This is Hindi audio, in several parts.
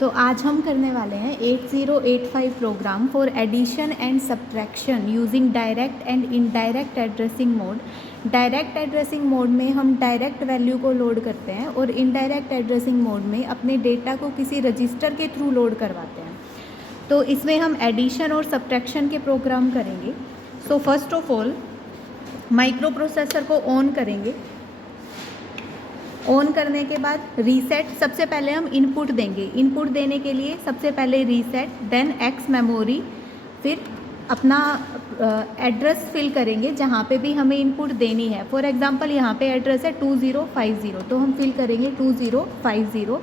तो आज हम करने वाले हैं 8085 program for addition and subtraction using direct and indirect addressing mode. Direct addressing mode में हम डायरेक्ट वैल्यू को लोड करते हैं और इनडायरेक्ट एड्रेसिंग मोड में अपने डेटा को किसी रजिस्टर के थ्रू लोड करवाते हैं। तो इसमें हम एडिशन और सब्ट्रैक्शन के प्रोग्राम करेंगे। So first of all micro processor को ऑन करेंगे। ऑन करने के बाद रीसेट, सबसे पहले हम इनपुट देंगे। इनपुट देने के लिए सबसे पहले रीसेट, देन एक्स मेमोरी, फिर अपना एड्रेस फिल करेंगे जहाँ पे भी हमें इनपुट देनी है। फॉर एग्जांपल यहाँ पे एड्रेस है 2050, तो हम फिल करेंगे 2050।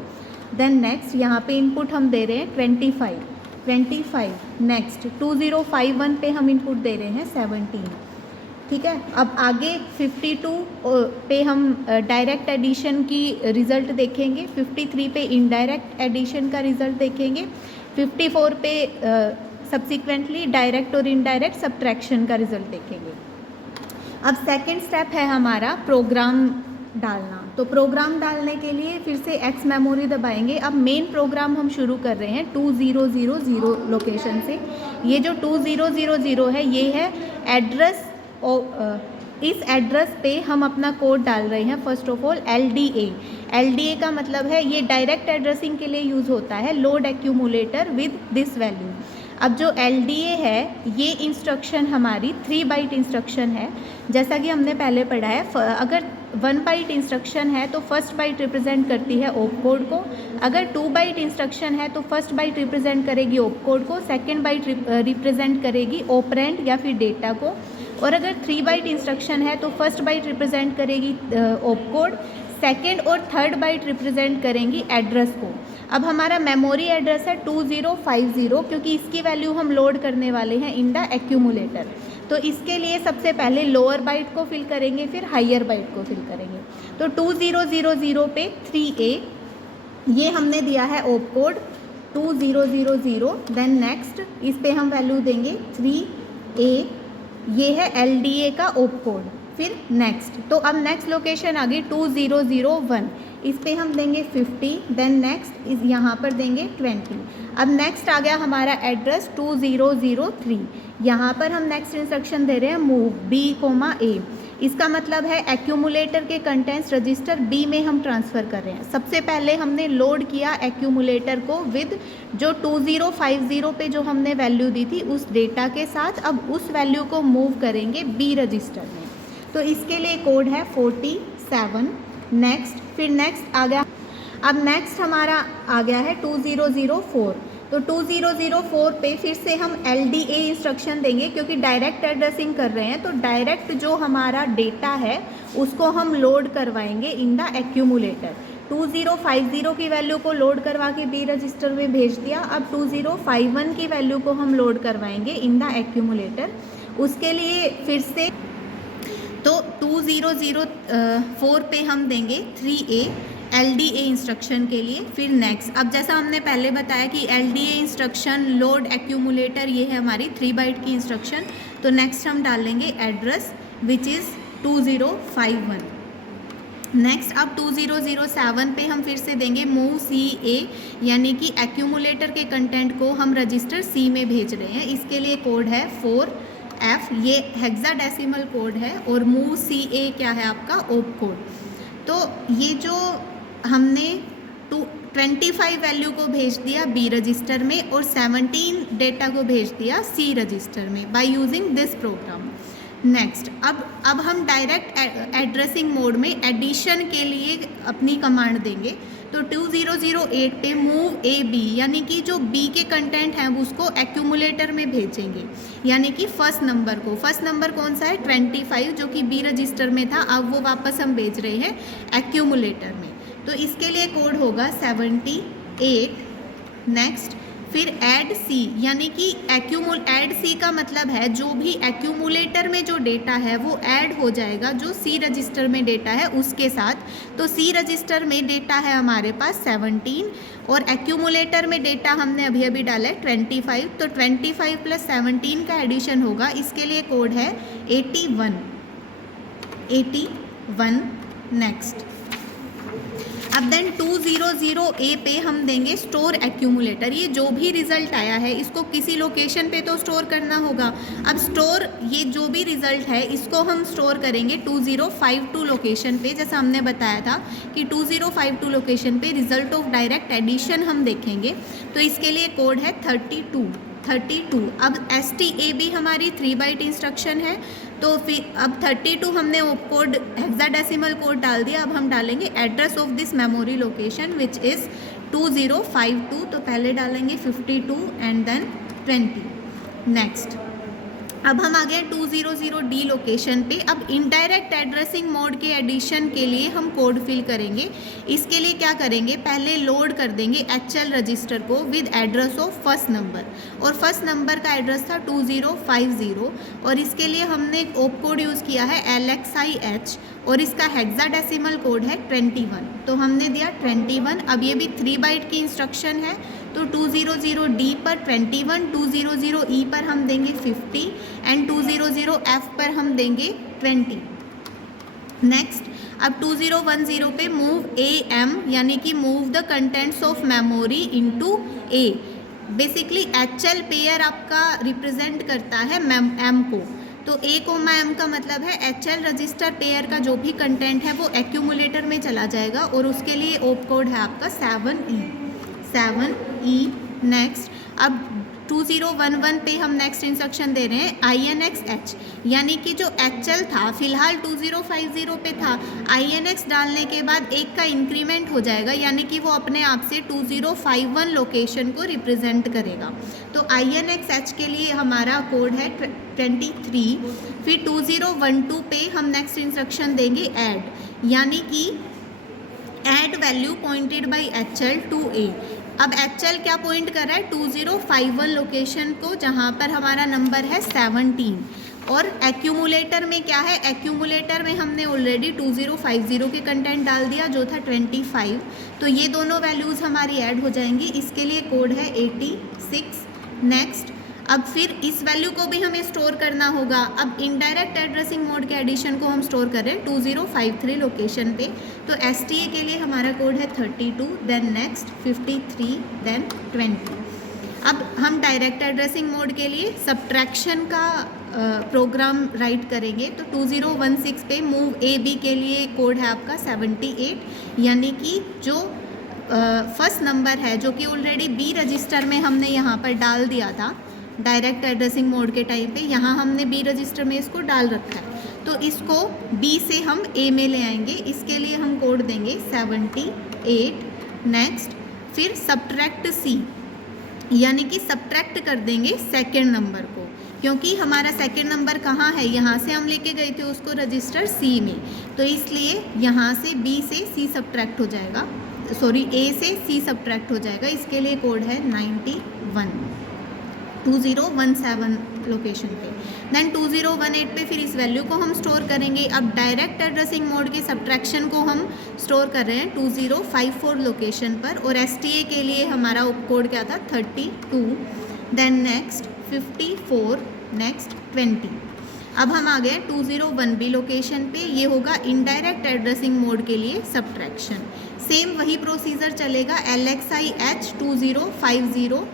देन नेक्स्ट यहाँ पे इनपुट हम दे रहे हैं 25। नेक्स्ट 2051 पे हम इनपुट दे रहे हैं 17। ठीक है, अब आगे 52 पे हम डायरेक्ट एडिशन की रिज़ल्ट देखेंगे, 53 पे इनडायरेक्ट एडिशन का रिज़ल्ट देखेंगे, 54 पे सब्सिक्वेंटली डायरेक्ट और इनडायरेक्ट सब्ट्रैक्शन का रिज़ल्ट देखेंगे। अब सेकंड स्टेप है हमारा प्रोग्राम डालना। तो प्रोग्राम डालने के लिए फिर से एक्स मेमोरी दबाएंगे। अब मेन प्रोग्राम हम शुरू कर रहे हैं 2000 लोकेशन से। ये जो 2000 है ये है एड्रेस, इस एड्रेस पे हम अपना कोड डाल रहे हैं। फर्स्ट ऑफ ऑल LDA का मतलब है ये डायरेक्ट एड्रेसिंग के लिए यूज़ होता है, load accumulator with this value. अब जो LDA है ये इंस्ट्रक्शन हमारी 3 बाइट इंस्ट्रक्शन है। जैसा कि हमने पहले पढ़ा है, अगर 1 बाइट इंस्ट्रक्शन है तो फर्स्ट बाइट रिप्रेजेंट करती है ओप कोड को, अगर 2 बाइट इंस्ट्रक्शन है तो फर्स्ट बाइट रिप्रेजेंट करेगी ओप कोड को, सेकेंड बाइट रिप्रेजेंट करेगी ऑपरेंड या फिर डेटा को, और अगर 3 बाइट इंस्ट्रक्शन है तो फर्स्ट बाइट रिप्रेजेंट करेगी ओप कोड, सेकेंड और थर्ड बाइट रिप्रेजेंट करेंगी एड्रेस को। अब हमारा मेमोरी एड्रेस है 2050 क्योंकि इसकी वैल्यू हम लोड करने वाले हैं इन द एक्यूमुलेटर। तो इसके लिए सबसे पहले लोअर बाइट को फिल करेंगे, फिर हायर बाइट को फिल करेंगे। तो 2000 पे 3A ये हमने दिया है ओप कोड 2000। देन नेक्स्ट इस पे हम वैल्यू देंगे 3A, ये है LDA का ओप कोड। फिर नेक्स्ट, तो अब नेक्स्ट लोकेशन आ गई 2001, इस पे हम देंगे 50। देन नेक्स्ट इस यहाँ पर देंगे 20। अब नेक्स्ट आ गया हमारा एड्रेस 2003, यहाँ पर हम नेक्स्ट इंस्ट्रक्शन दे रहे हैं मूव B, A। इसका मतलब है एक्यूमुलेटर के कंटेंट्स रजिस्टर B में हम ट्रांसफ़र कर रहे हैं। सबसे पहले हमने लोड किया एक्यूमुलेटर को विद जो 2050 पे जो हमने वैल्यू दी थी उस डेटा के साथ। अब उस वैल्यू को मूव करेंगे B रजिस्टर में। तो इसके लिए कोड है 47। नेक्स्ट, फिर नेक्स्ट आ गया, अब नेक्स्ट हमारा आ गया है 2004। तो 2004 पे फिर से हम LDA इंस्ट्रक्शन देंगे क्योंकि डायरेक्ट एड्रेसिंग कर रहे हैं। तो डायरेक्ट जो हमारा डेटा है उसको हम लोड करवाएंगे इन द एक्यूमुलेटर। 2050 की वैल्यू को लोड करवा के B रजिस्टर में भेज दिया। अब 2051 की वैल्यू को हम लोड करवाएंगे इन द एक्यूमुलेटर। उसके लिए फिर से तो 2004 पे हम देंगे 3A LDA इंस्ट्रक्शन के लिए। फिर नेक्स्ट, अब जैसा हमने पहले बताया कि LDA इंस्ट्रक्शन लोड एक्यूमुलेटर ये है हमारी 3 बाइट की इंस्ट्रक्शन। तो नेक्स्ट हम डालेंगे एड्रेस विच इज़ 2051। नेक्स्ट अब 2007 पे हम फिर से देंगे मूव CA, यानी कि एक्यूमुलेटर के कंटेंट को हम रजिस्टर C में भेज रहे हैं। इसके लिए कोड है 4F, ये हेक्साडेसिमल कोड है, और मूव CA क्या है आपका ओप कोड। तो ये जो हमने 25 वैल्यू को भेज दिया B रजिस्टर में और 17 डेटा को भेज दिया C रजिस्टर में by using this program. Next, अब हम डायरेक्ट एड्रेसिंग मोड में एडिशन के लिए अपनी कमांड देंगे। तो 2008 पे मूव AB, यानी कि जो B के कंटेंट हैं उसको एक्यूमुलेटर में भेजेंगे, यानी कि फर्स्ट नंबर को। फर्स्ट नंबर कौन सा है 25 जो कि B रजिस्टर में था, अब वो वापस हम भेज रहे हैं एक्यूमुलेटर में। तो इसके लिए कोड होगा 78। नेक्स्ट, फिर ऐड C, यानी कि ऐड C का मतलब है जो भी एक्यूमुलेटर में जो डेटा है वो ऐड हो जाएगा जो C रजिस्टर में डेटा है उसके साथ। तो C रजिस्टर में डेटा है हमारे पास 17 और एक्यूमुलेटर में डेटा हमने अभी अभी डाला है 25। तो 25 + 17 का एडिशन होगा। इसके लिए कोड है 81। नेक्स्ट, अब देन 200A पे हम देंगे स्टोर एक्यूमुलेटर। ये जो भी रिज़ल्ट आया है इसको किसी लोकेशन पे तो स्टोर करना होगा। अब स्टोर, ये जो भी रिज़ल्ट है इसको हम स्टोर करेंगे 2052 लोकेशन पे। जैसा हमने बताया था कि 2052 लोकेशन पे रिज़ल्ट ऑफ डायरेक्ट एडिशन हम देखेंगे। तो इसके लिए कोड है 32। अब STAB हमारी 3 बाइट इंस्ट्रक्शन है, तो फिर अब 32 हमने कोड हेक्साडेसिमल कोड डाल दिया। अब हम डालेंगे address of this memory location which is 2052। तो पहले डालेंगे 52 एंड देन 20। नेक्स्ट, अब हम आ गए 200D लोकेशन पे। अब इनडायरेक्ट एड्रेसिंग मोड के एडिशन के लिए हम कोड फिल करेंगे। इसके लिए क्या करेंगे, पहले लोड कर देंगे HL रजिस्टर को with address of first number, और फर्स्ट नंबर का एड्रेस था 2050, और इसके लिए हमने एक ओप कोड यूज़ किया है LXIH, और इसका हेक्साडेसिमल कोड है 21। तो हमने दिया 21। अब ये भी 3 बाइट की इंस्ट्रक्शन है, तो 200D पर 21, 200E पर हम देंगे 50 एंड 200F पर हम देंगे 20। नेक्स्ट, अब 2010 पे मूव AM यानी कि move the contents of memory into A। Basically HL pair आपका रिप्रेजेंट करता है M को, तो A, M का मतलब है HL रजिस्टर पेयर का जो भी कंटेंट है वो एक्यूमुलेटर में चला जाएगा, और उसके लिए ओप कोड है आपका 7E। नेक्स्ट, अब 2011 पे हम नेक्स्ट इंस्ट्रक्शन दे रहे हैं INXH, यानी कि जो HL था फिलहाल 2050 पे था, INX डालने के बाद एक का इंक्रीमेंट हो जाएगा, यानी कि वो अपने आप से 2051 लोकेशन को रिप्रेजेंट करेगा। तो INXH के लिए हमारा कोड है 23। फिर 2012 पे हम नेक्स्ट इंस्ट्रक्शन देंगे ऐड, यानी कि add value pointed by HL to A। अब HL क्या पॉइंट कर रहा है, 2051 लोकेशन को, जहाँ पर हमारा नंबर है 17। और एक्यूमुलेटर में क्या है, एक्यूमुलेटर में हमने ऑलरेडी 2050 के कंटेंट डाल दिया जो था 25। तो ये दोनों वैल्यूज़ हमारी ऐड हो जाएंगी। इसके लिए कोड है 86। नेक्स्ट, अब फिर इस वैल्यू को भी हमें स्टोर करना होगा। अब इनडायरेक्ट एड्रेसिंग मोड के एडिशन को हम स्टोर कर रहे हैं 2053 लोकेशन पे। तो STA के लिए हमारा कोड है 32, देन नेक्स्ट 53, देन 20। अब हम डायरेक्ट एड्रेसिंग मोड के लिए सब्ट्रैक्शन का प्रोग्राम राइट करेंगे। तो 2016 पे मूव AB के लिए कोड है आपका 78, यानी कि जो फर्स्ट नंबर है जो कि ऑलरेडी B रजिस्टर में हमने यहाँ पर डाल दिया था डायरेक्ट एड्रेसिंग मोड के टाइम पे, यहाँ हमने B रजिस्टर में इसको डाल रखा है, तो इसको B से हम A में ले आएंगे। इसके लिए हम कोड देंगे 78। नेक्स्ट, फिर सब्ट्रैक्ट C, यानी कि सब्ट्रैक्ट कर देंगे सेकेंड नंबर को, क्योंकि हमारा सेकेंड नंबर कहाँ है, यहाँ से हम लेके गए थे उसको रजिस्टर C में, तो इसलिए यहाँ से B से C सब्ट्रैक्ट हो जाएगा, सॉरी A से C सब्ट्रैक्ट हो जाएगा। इसके लिए कोड है 91, 2017 लोकेशन पे। देन 2018 पे फिर इस वैल्यू को हम स्टोर करेंगे। अब डायरेक्ट एड्रेसिंग मोड के सब्ट्रैक्शन को हम स्टोर कर रहे हैं 2054 लोकेशन पर, और STA के लिए हमारा कोड क्या था 32, देन नेक्स्ट 54, नेक्स्ट 20। अब हम आ गए 201B लोकेशन पे, ये होगा इनडायरेक्ट एड्रेसिंग मोड के लिए सब्ट्रैक्शन। सेम वही प्रोसीजर चलेगा, LXIH 2050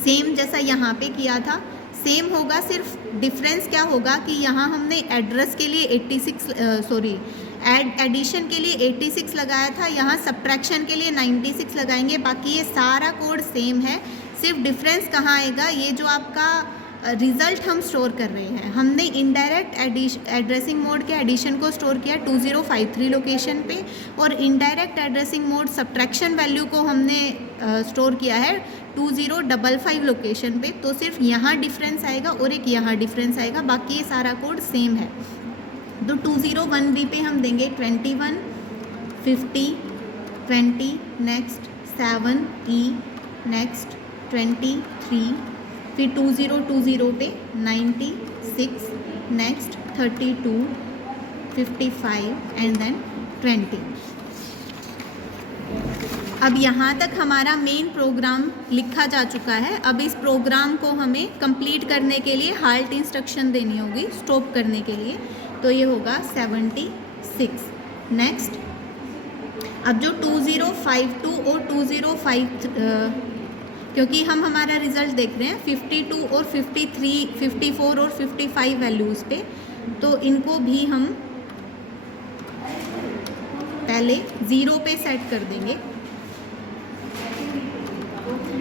सेम जैसा यहाँ पे किया था सेम होगा, सिर्फ डिफरेंस क्या होगा कि यहाँ हमने एड्रेस के लिए 86 एडिशन के लिए 86 लगाया था, यहाँ सब्ट्रैक्शन के लिए 96 लगाएंगे। बाकी ये सारा कोड सेम है, सिर्फ डिफरेंस कहाँ आएगा, ये जो आपका रिज़ल्ट हम स्टोर कर रहे हैं, हमने इनडायरेक्ट एड्रेसिंग मोड के एडिशन को स्टोर किया 2053 लोकेशन पे, और indirect addressing mode subtraction value को हमने स्टोर किया है 2055 लोकेशन पे। तो सिर्फ यहाँ डिफरेंस आएगा और एक यहाँ डिफरेंस आएगा, बाकी ये सारा कोड सेम है। तो 201B पे हम देंगे 21, 50, 20, नेक्स्ट 7E, नेक्स्ट 23, फिर 2020 पे 96, नेक्स्ट 32, 55 एंड देन 20। अब यहाँ तक हमारा मेन प्रोग्राम लिखा जा चुका है। अब इस प्रोग्राम को हमें कंप्लीट करने के लिए हाल्ट इंस्ट्रक्शन देनी होगी स्टॉप करने के लिए, तो ये होगा 76। नेक्स्ट अब जो 2052 और 205 क्योंकि हम हमारा रिजल्ट देख रहे हैं 52 और 53, 54 और 55 वैल्यूज़ पे, तो इनको भी हम पहले 0 पे सेट कर देंगे।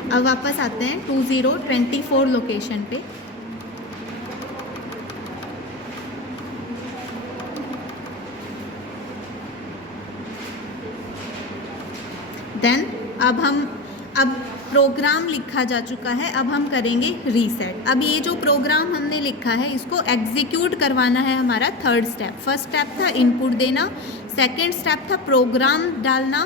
अब वापस आते हैं 2024 लोकेशन पे। देन अब प्रोग्राम लिखा जा चुका है, अब हम करेंगे रीसेट। अब ये जो प्रोग्राम हमने लिखा है इसको एग्जीक्यूट करवाना है हमारा थर्ड स्टेप। फर्स्ट स्टेप था इनपुट देना, सेकंड स्टेप था प्रोग्राम डालना,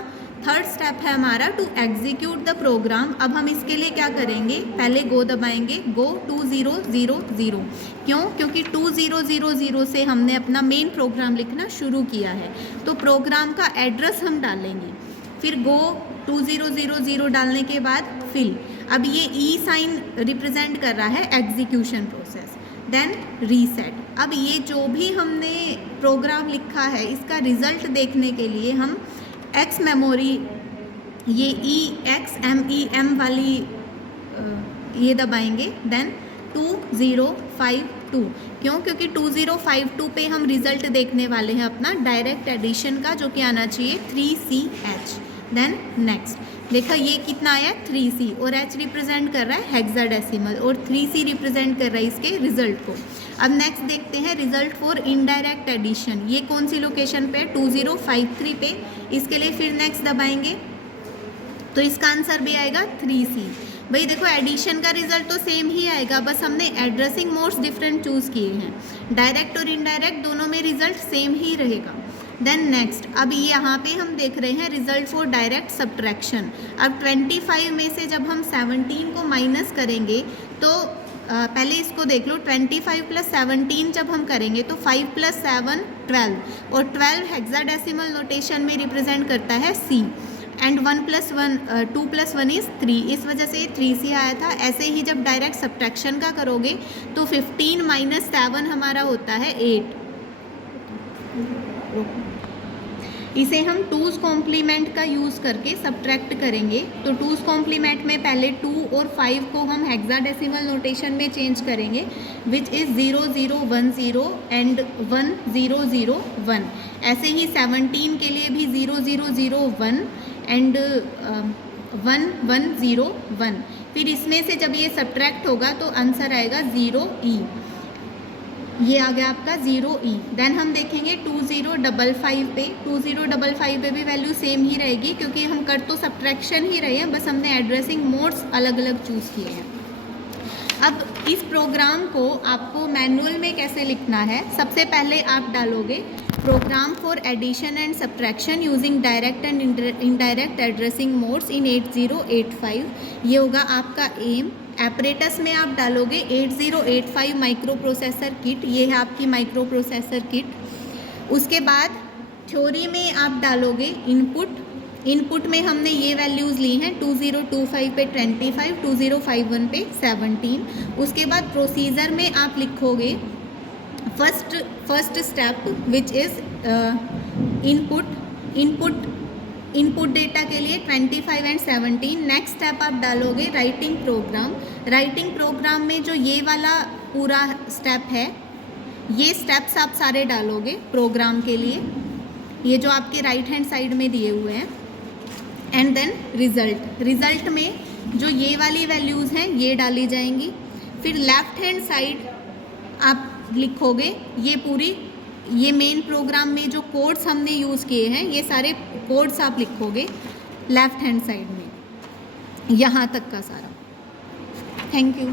थर्ड स्टेप है हमारा टू एग्जीक्यूट द प्रोग्राम। अब हम इसके लिए क्या करेंगे, पहले गो दबाएंगे, गो 2000। क्यों? क्योंकि 2000 से हमने अपना मेन प्रोग्राम लिखना शुरू किया है, तो प्रोग्राम का एड्रेस हम डालेंगे। फिर गो 2000 डालने के बाद फिल। अब ये ई साइन रिप्रेजेंट कर रहा है एग्जीक्यूशन प्रोसेस। Then reset. अब ये जो भी हमने प्रोग्राम लिखा है इसका रिजल्ट देखने के लिए हम एक्स मेमोरी, ये EXMEM वाली ये दबाएंगे। देन 2052। क्यों? क्योंकि 2052 पे हम रिजल्ट देखने वाले हैं अपना डायरेक्ट एडिशन का, जो कि आना चाहिए 3CH। Then next. देखो ये कितना आया 3C, और H रिप्रेजेंट कर रहा है हेक्साडेसिमल और 3C रिप्रेजेंट कर रहा है इसके रिजल्ट को। अब नेक्स्ट देखते हैं रिजल्ट फॉर इनडायरेक्ट एडिशन। ये कौन सी लोकेशन पे है? 2053 पे। इसके लिए फिर नेक्स्ट दबाएंगे तो इसका आंसर भी आएगा 3C। भाई देखो एडिशन का रिजल्ट तो सेम ही आएगा, बस हमने एड्रेसिंग मोड्स डिफरेंट चूज़ किए हैं। डायरेक्ट और इनडायरेक्ट दोनों में रिजल्ट सेम ही रहेगा। देन नेक्स्ट, अब यहाँ पे हम देख रहे हैं रिजल्ट फॉर डायरेक्ट सब्ट्रैक्शन। अब 25 में से जब हम 17 को माइनस करेंगे तो पहले इसको देख लो, 25 + 17 जब हम करेंगे तो 5 + 7 12, और 12 हेक्साडेसिमल नोटेशन में रिप्रेजेंट करता है C, एंड 2 + 1 इज़ 3। इस वजह से 3C आया था। ऐसे ही जब डायरेक्ट सब्ट्रैक्शन का करोगे तो 15 - 7 हमारा होता है 8। इसे हम 2's कॉम्प्लीमेंट का यूज़ करके सब्ट्रैक्ट करेंगे। तो 2's कॉम्प्लीमेंट में पहले 2 और 5 को हम हेक्साडेसिमल नोटेशन में चेंज करेंगे, विच इज़ 0010 एंड 1001। ऐसे ही 17 के लिए भी 0001 एंड 1101। फिर इसमें से जब ये सब्ट्रैक्ट होगा तो आंसर आएगा 0E। ये आ गया आपका 0E। देन हम देखेंगे 2055 पे। 2055 पे भी वैल्यू सेम ही रहेगी, क्योंकि हम कर तो सब्ट्रैक्शन ही रहे हैं, बस हमने एड्रेसिंग मोड्स अलग अलग चूज़ किए हैं। अब इस प्रोग्राम को आपको मैनुअल में कैसे लिखना है, सबसे पहले आप डालोगे program for addition and subtraction using direct and indirect addressing modes in 8085। ये होगा आपका एम। एपरेटस में आप डालोगे 8085 माइक्रो प्रोसेसर किट, ये है आपकी माइक्रो प्रोसेसर किट। उसके बाद थ्योरी में आप डालोगे इनपुट में हमने ये वैल्यूज़ ली हैं, 2025 पे 25, 2051 पे 17। उसके बाद प्रोसीजर में आप लिखोगे first step which is input data के लिए 25 एंड 17। नेक्स्ट स्टेप आप डालोगे राइटिंग प्रोग्राम में जो ये वाला पूरा स्टेप है, ये स्टेप्स आप सारे डालोगे प्रोग्राम के लिए, ये जो आपके राइट हैंड साइड में दिए हुए हैं। एंड देन रिजल्ट में जो ये वाली वैल्यूज़ हैं ये डाली जाएंगी। फिर लेफ्ट हैंड साइड आप लिखोगे ये मेन प्रोग्राम में जो कोड्स हमने यूज़ किए हैं, ये सारे कोड्स आप लिखोगे लेफ्ट हैंड साइड में, यहाँ तक का सारा। Thank you.